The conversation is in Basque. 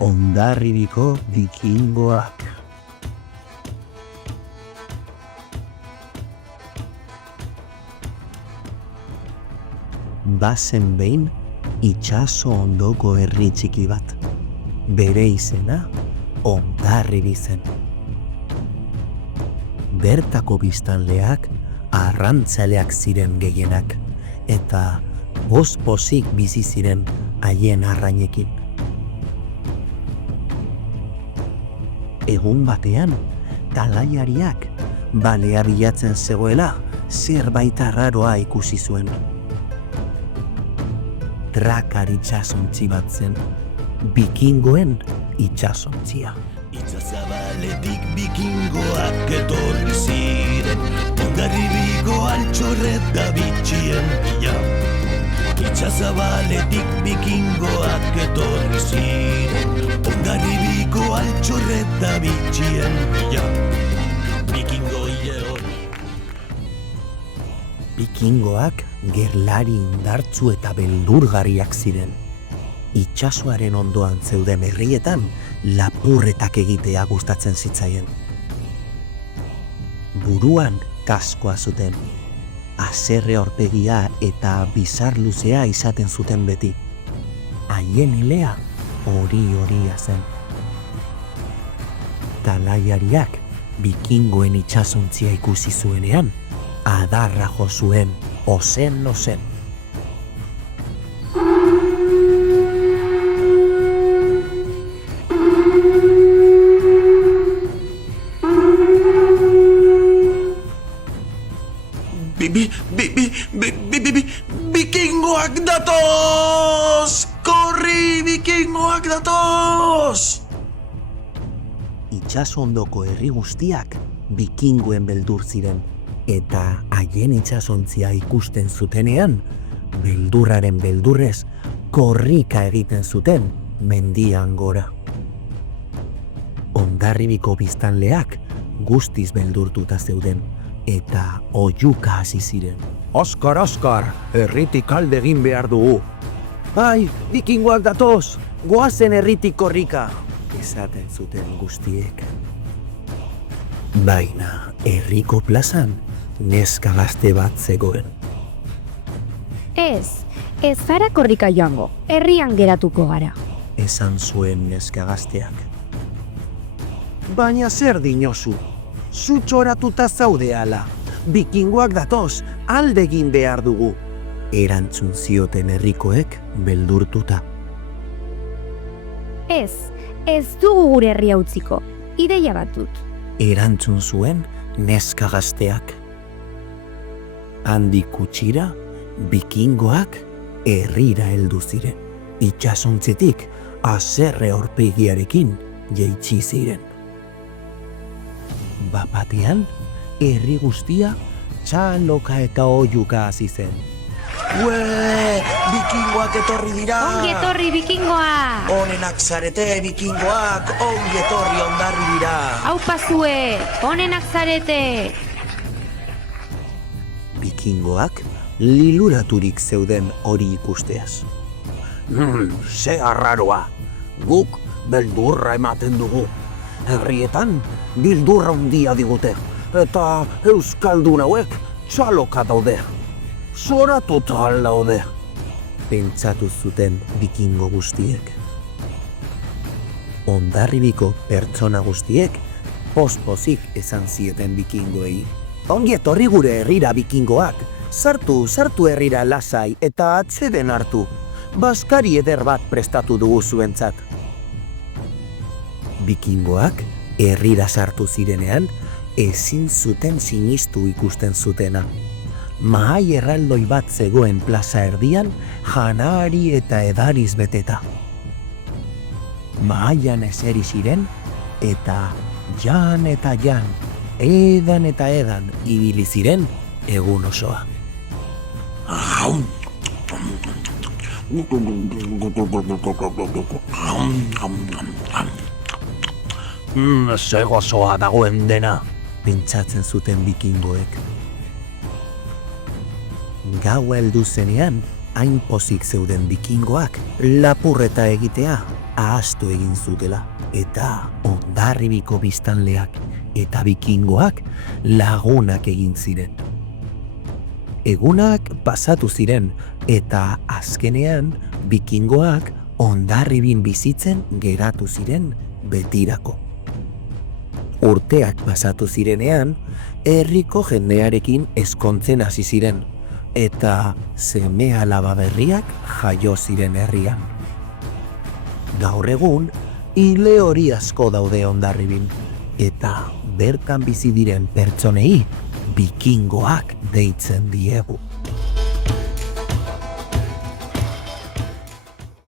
Hondarribiko bikingoak. Bazen behin itsaso ondoko herri txiki bat. Bere izena Hondarribi zen. Bertako biztanleak arrantzaleak ziren gehienak, eta pozik bizi ziren haien arrainekin. Egun batean, talaiariak balea bilatzen zegoela zerbait arraroa ikusi zuen. Drakar itsasontzi bat zen, bikingoen itsasontzia. Itzazabaletik bikingoak etorri ziren, Hondarribiko altxorreta bitxien bila. Itzazabaletik bikingoak etorri ziren, Hondarribiko altxorreta bitxien bila. Bikingo hile hori. Bikingoak gerlari indartsu eta beldurgarriak ziren. Itsasoaren ondoan zeuden herrietan lapurretak egitea gustatzen zitzaien. Buruan kaskoa zuten, haserre aurpegia eta bizar luzea izaten zuten beti. Haien ilea hori-horia zen. Talaiariak bikingoen itsasontzia ikusi zuenean, adarra jo zuen, ozen. Bikingoak datoz! Korri, bikingoak datoz! Itsaso ondoko herri guztiak bikingoen beldur ziren, eta haien itsasontzia ikusten zutenean, beldurraren beldurrez korrika egiten zuten mendian gora. Hondarribiko biztanleak guztiz beldurtuta zeuden, eta oihuka hasi ziren. Oskar, herritik alde egin behar dugu. Ai, bikingoak datoz, goazen herritik korrika, esaten zuten guztiek. Baina, herriko plazan, neska gazte bat zegoen. Ez zara korrika joango, herrian geratuko gara. Esan zuen neska gazteak. Baina zer dinozu? Zu txoratuta zaude ala. Bikingoak datoz, alde egin behar dugu. Erantzun zioten herrikoek beldurtuta. Ez dugu gure herria utziko, ideia bat dut. Erantzun zuen neska gazteak. Handik gutxira, bikingoak herrira heldu ziren. Itsasontzitik haserre aurpegiarekin jaitsi ziren. Bapatean, herri guztia txaloka eta oihuka hasi zen. Ue, bikingoak etorri dira! Ongi etorri bikingoa! Onenak zarete bikingoak, ongi etorri Hondarribira! Aupa zue, onenak zarete! Bikingoak liluraturik zeuden hori ikusteaz. Ze arraroa, guk beldurra ematen dugu. Herrietan bildurra handia digute, eta euskaldun hauek txaloka daude. Zoratuta al daude, pentsatu zuten bikingo guztiek. Hondarribiko pertsona guztiek pozik esan zieten bikingoei. Ongi etorri gure herrira bikingoak, sartu herrira lasai eta atseden hartu. Baskari eder bat prestatu dugu zuentzat. Bikingoak herrira sartu zirenean, ezin zuten sinistu ikusten zutena. Mahai erraldoi bat zegoen plaza erdian, janari eta edariz beteta. Mahaian eseri ziren, eta jan, edan eta edan ibili ziren egun osoa. Ze gozoa dagoen dena, pentsatzen zuten bikingoek. Gaua heldu zenean, hain pozik zeuden bikingoak lapurreta egitea ahaztu egin zutela, eta Hondarribiko biztanleak eta bikingoak lagunak egin ziren. Egunak pasatu ziren, eta azkenean bikingoak Hondarribin bizitzen geratu ziren betirako. Urteak pasatu zirenean, herriko jendearekin ezkontzen hasi ziren, eta seme-alaba berriak jaio ziren herrian. Gaur egun, ile hori asko daude Hondarribin, eta bertan bizi diren pertsonei bikingoak deitzen diegu.